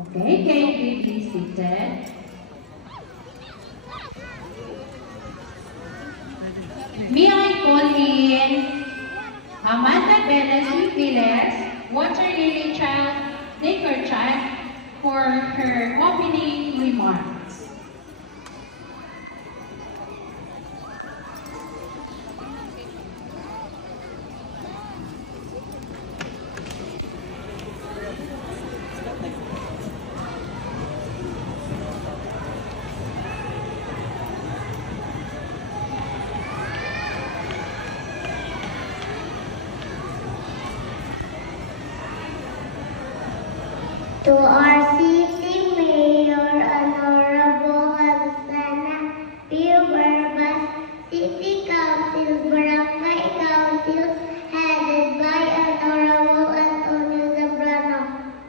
Okay, can you be seated? May I call in Amanda Velez Viles, Water Lily Child, Laker Child, for her opening remarks. To our city mayor, Honorable Hansana P. Barbas, City Council, Barangay Council, headed by Honorable Antonio Zambrano.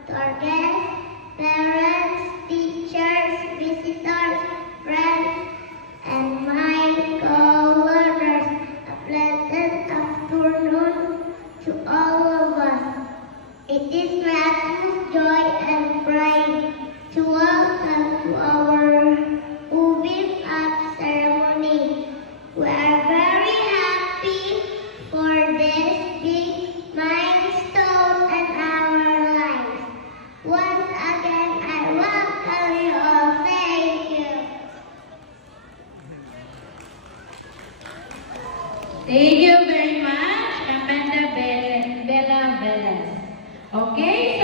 To our guests, parents, teachers, visitors, friends, and my co-learners, a pleasant afternoon to all of us. It is my utmost joy and pride to welcome to our moving up ceremony. We are very happy for this big milestone in our lives. Once again, I welcome you all. Thank you. Thank you very much, Amanda Bella Velez. Okay.